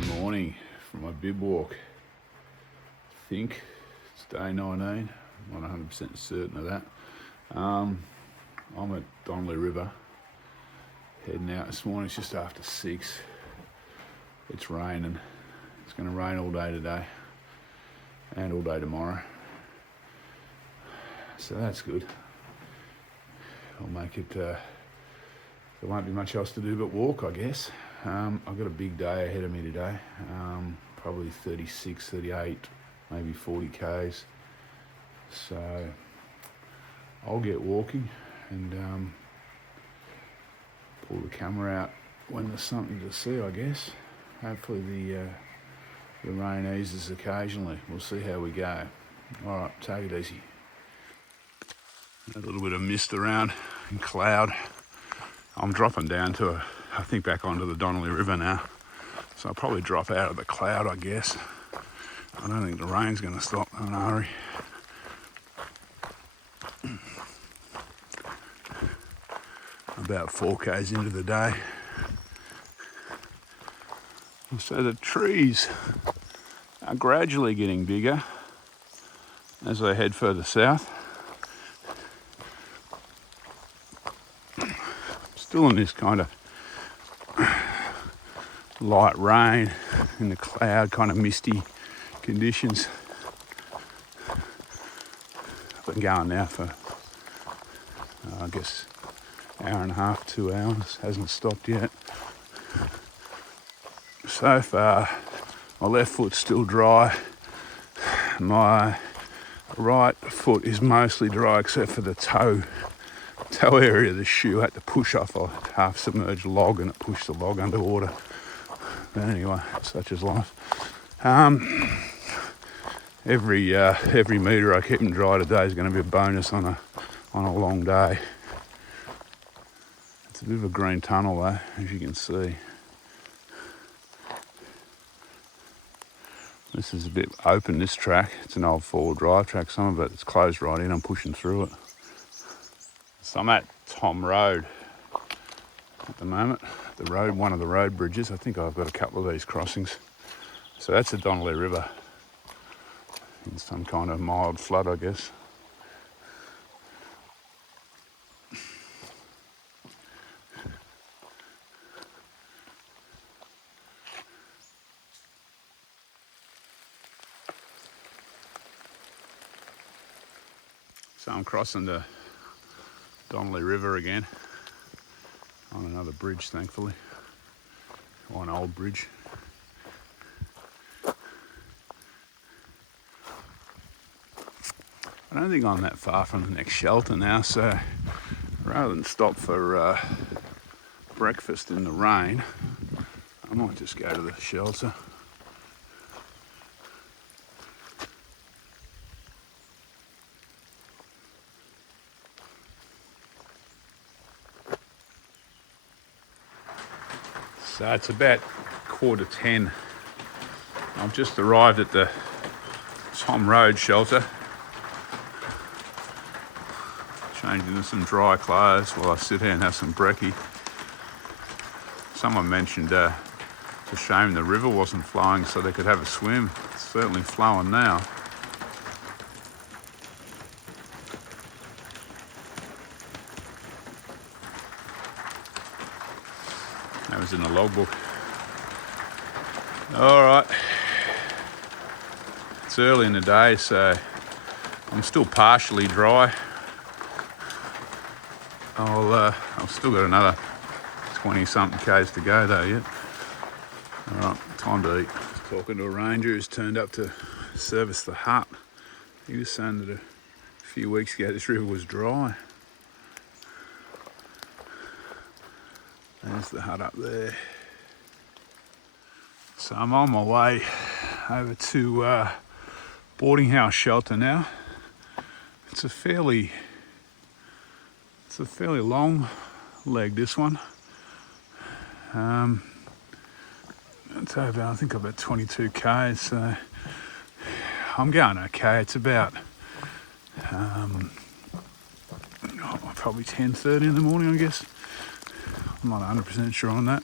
Good morning from my bib walk. I think it's day 19. I'm not 100% certain of that. I'm at Donnelly River, heading out this morning. It's just after 6. It's raining. It's going to rain all day today and all day tomorrow. So that's good. I'll make it, there won't be much else to do but walk, I guess. I've got a big day ahead of me today, probably 36, 38, maybe 40 Ks. So I'll get walking and pull the camera out when there's something to see, I guess. Hopefully the rain eases occasionally. We'll see how we go. All right, take it easy. A little bit of mist around and cloud. I'm dropping down to I think back onto the Donnelly River now. So I'll probably drop out of the cloud, I guess. I don't think the rain's going to stop in a hurry. About 4 Ks into the day. So the trees are gradually getting bigger as I head further south. Still in this kind of light rain in the cloud, kind of misty conditions. I've been going now for, I guess, hour and a half, 2 hours. Hasn't stopped yet. So far, my left foot's still dry. My right foot is mostly dry except for the toe area of the shoe. I had to push off a half-submerged log and it pushed the log underwater. But anyway, such is life. Every metre I keep them dry today is going to be a bonus on a long day. It's a bit of a green tunnel though, as you can see. This is a bit open, this track. It's an old 4-wheel drive track. Some of it's closed right in. I'm pushing through it. So I'm at Tom Road at the moment. One of the road bridges. I think I've got a couple of these crossings. So that's the Donnelly River in some kind of mild flood, I guess. So I'm crossing the Donnelly River again on another bridge, thankfully, or an old bridge. I don't think I'm that far from the next shelter now, so rather than stop for breakfast in the rain, I might just go to the shelter. So it's about 9:45. I've just arrived at the Tom Road shelter. Changed into some dry clothes while I sit here and have some brekkie. Someone mentioned it's a shame the river wasn't flowing so they could have a swim. It's certainly flowing now. That was in the logbook. All right. It's early in the day, so I'm still partially dry. I've still got another 20-something Ks to go though yet. All right, time to eat. Talking to a ranger who's turned up to service the hut. He was saying that a few weeks ago this river was dry. There's the hut up there. So I'm on my way over to boarding house shelter now. It's a fairly long leg, this one. It's over, I think about 22 Ks, so I'm going okay. It's about probably 10:30 in the morning, I guess. I'm not 100% sure on that.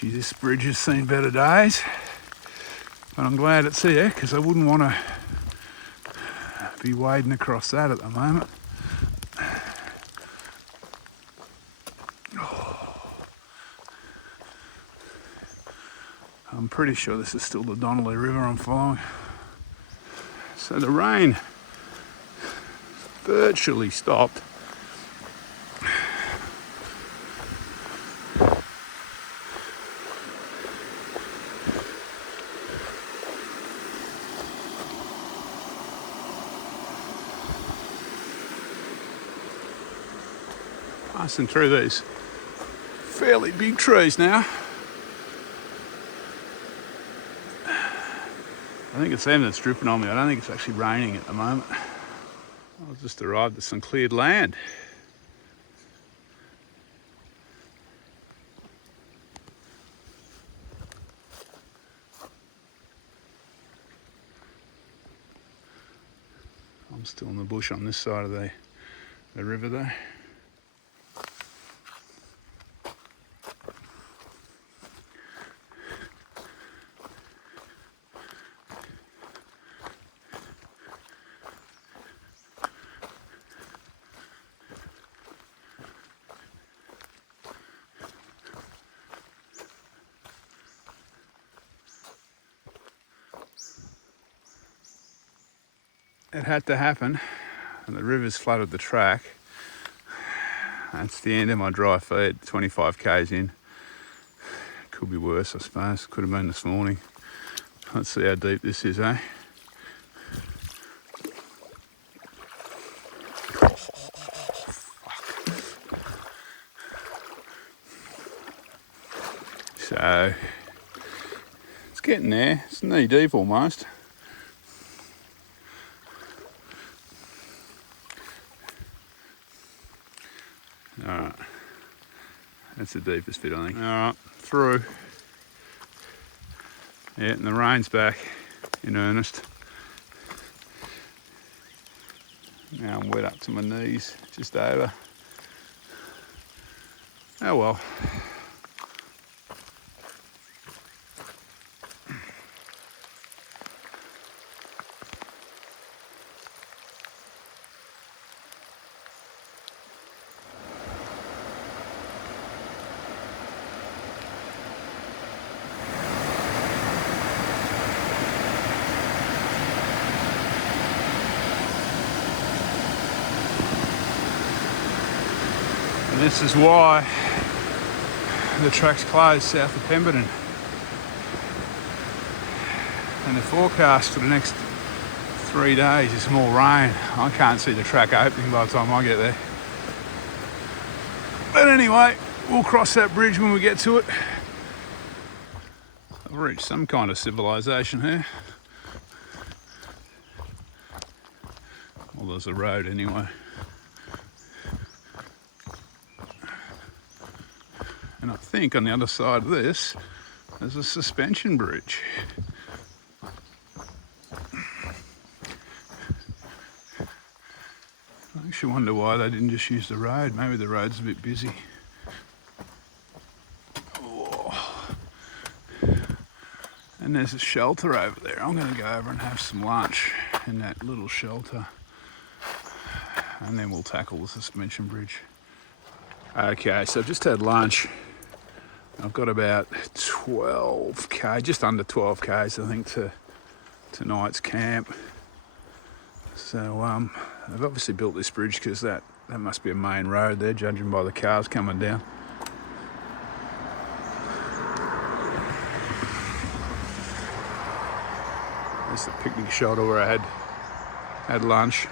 Gee, this bridge has seen better days, but I'm glad it's here because I wouldn't want to be wading across that at the moment. I'm pretty sure this is still the Donnelly River I'm following. So the rain virtually stopped. Passing through these fairly big trees now. I think it's them that's dripping on me. I don't think it's actually raining at the moment. I've just arrived at some cleared land. I'm still in the bush on this side of the river though. It had to happen, and the river's flooded the track. That's the end of my dry feed, 25 k's in. Could be worse, I suppose. Could have been this morning. Let's see how deep this is, eh? So, it's getting there. It's knee deep almost. Alright, that's the deepest bit I think. Alright, through. Yeah, and the rain's back in earnest. Now I'm wet up to my knees, just over. Oh well. And this is why the track's closed south of Pemberton. And the forecast for the next 3 days is more rain. I can't see the track opening by the time I get there. But anyway, we'll cross that bridge when we get to it. I've reached some kind of civilization here. Well, there's a road anyway. And I think on the other side of this, there's a suspension bridge. I actually wonder why they didn't just use the road. Maybe the road's a bit busy. Oh. And there's a shelter over there. I'm going to go over and have some lunch in that little shelter. And then we'll tackle the suspension bridge. Okay, so I've just had lunch. I've got about 12k, just under 12k's I think to tonight's camp. So they've obviously built this bridge because that must be a main road there, judging by the cars coming down. There's the picnic shelter where I had lunch.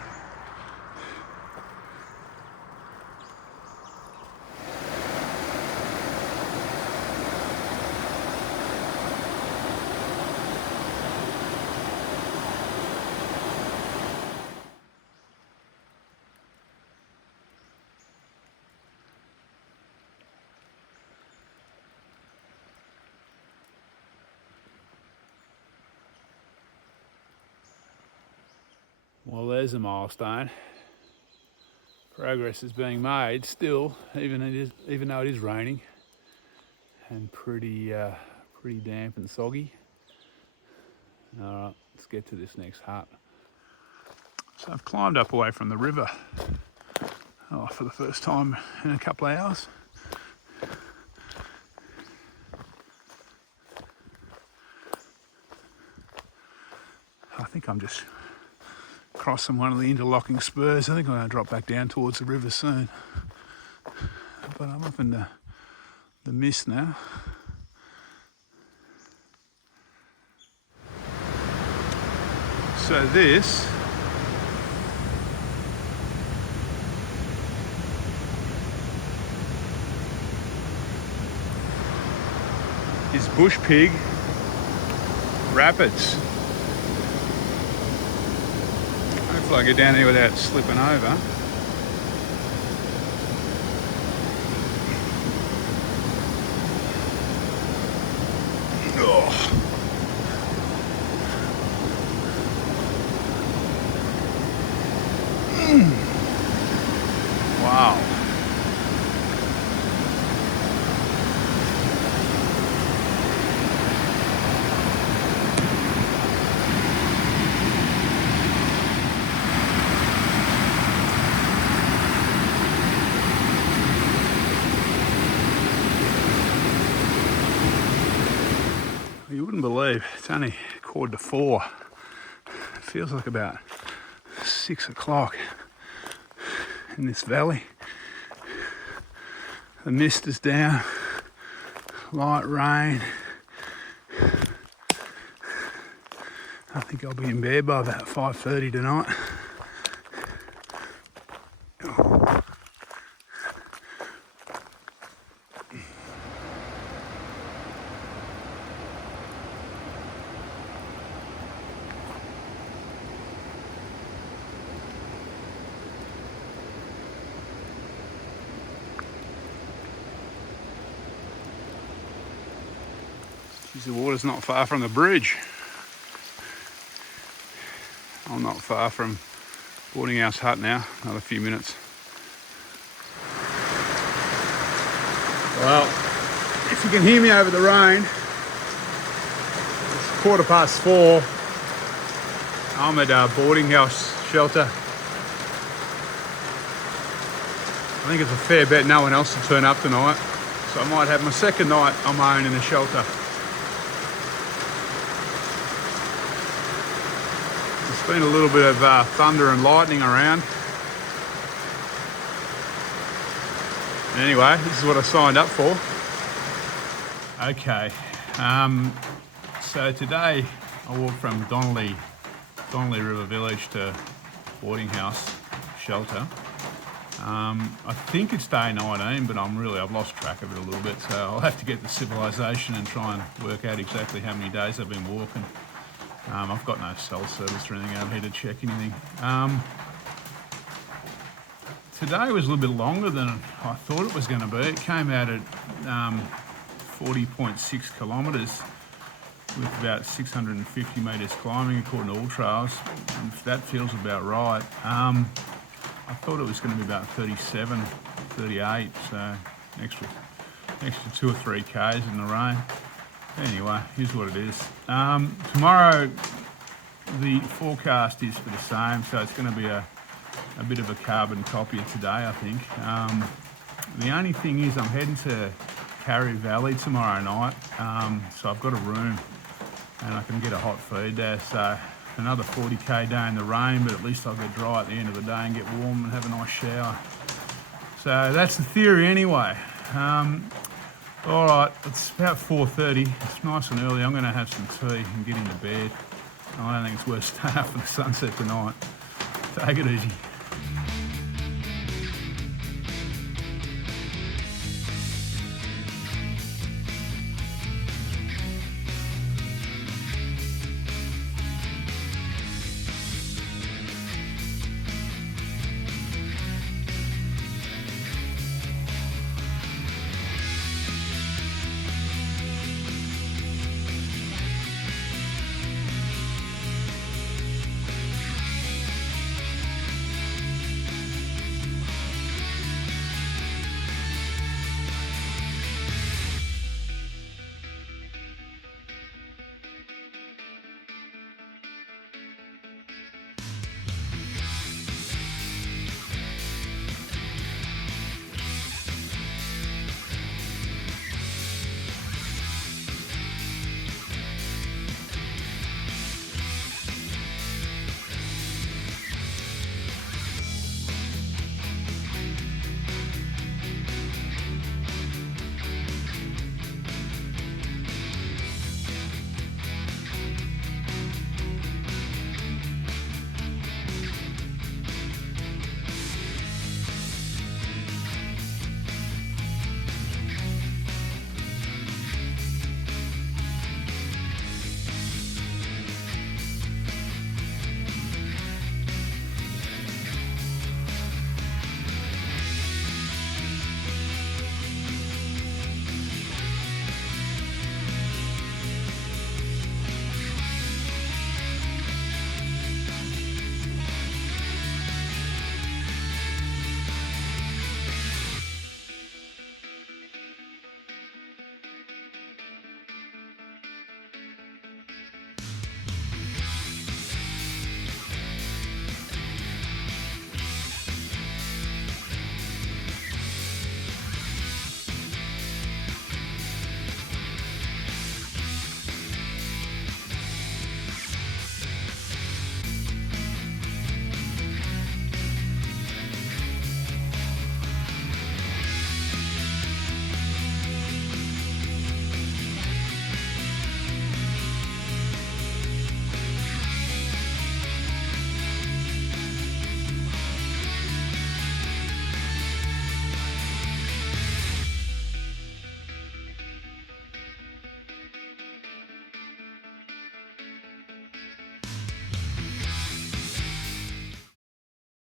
Well, there's a milestone. Progress is being made still, even though it is raining. and pretty damp and soggy. All right, let's get to this next hut. So I've climbed up away from the river for the first time in a couple of hours. I think I'm just crossing one of the interlocking spurs. I think I'm going to drop back down towards the river soon. But I'm up in the mist now. So this is Bush Pig Rapids. Hopefully I get down here without slipping over. Oh. Wow. You wouldn't believe it's only 3:45. It feels like about 6 o'clock in this valley. The mist is down, light rain. I think I'll be in bed by about 5:30 tonight. The water's not far from the bridge. I'm not far from boarding house hut now, another few minutes. Well, if you can hear me over the rain, it's 4:15. I'm at a boarding house shelter. I think it's a fair bet no one else will turn up tonight, so I might have my second night on my own in the shelter. Been a little bit of thunder and lightning around. Anyway, this is what I signed up for. Okay, so today I walked from Donnelly River Village to boarding house shelter. I think it's day 19, but I've lost track of it a little bit, so I'll have to get to civilization and try and work out exactly how many days I've been walking. I've got no cell service or anything out here to check anything. Today was a little bit longer than I thought it was going to be. It came out at 40.6 kilometres with about 650 metres climbing according to all trails. And that feels about right. I thought it was going to be about 37, 38, so an extra 2 or 3 Ks in the rain. Anyway, here's what it is. Tomorrow, the forecast is for the same, so it's going to be a bit of a carbon copy of today, I think. The only thing is I'm heading to Carry Valley tomorrow night, so I've got a room and I can get a hot feed there. So another 40k day in the rain, but at least I'll get dry at the end of the day and get warm and have a nice shower. So that's the theory anyway. All right, it's about 4:30. It's nice and early. I'm going to have some tea and get into bed. I don't think it's worth staying up for the sunset tonight. Take it easy.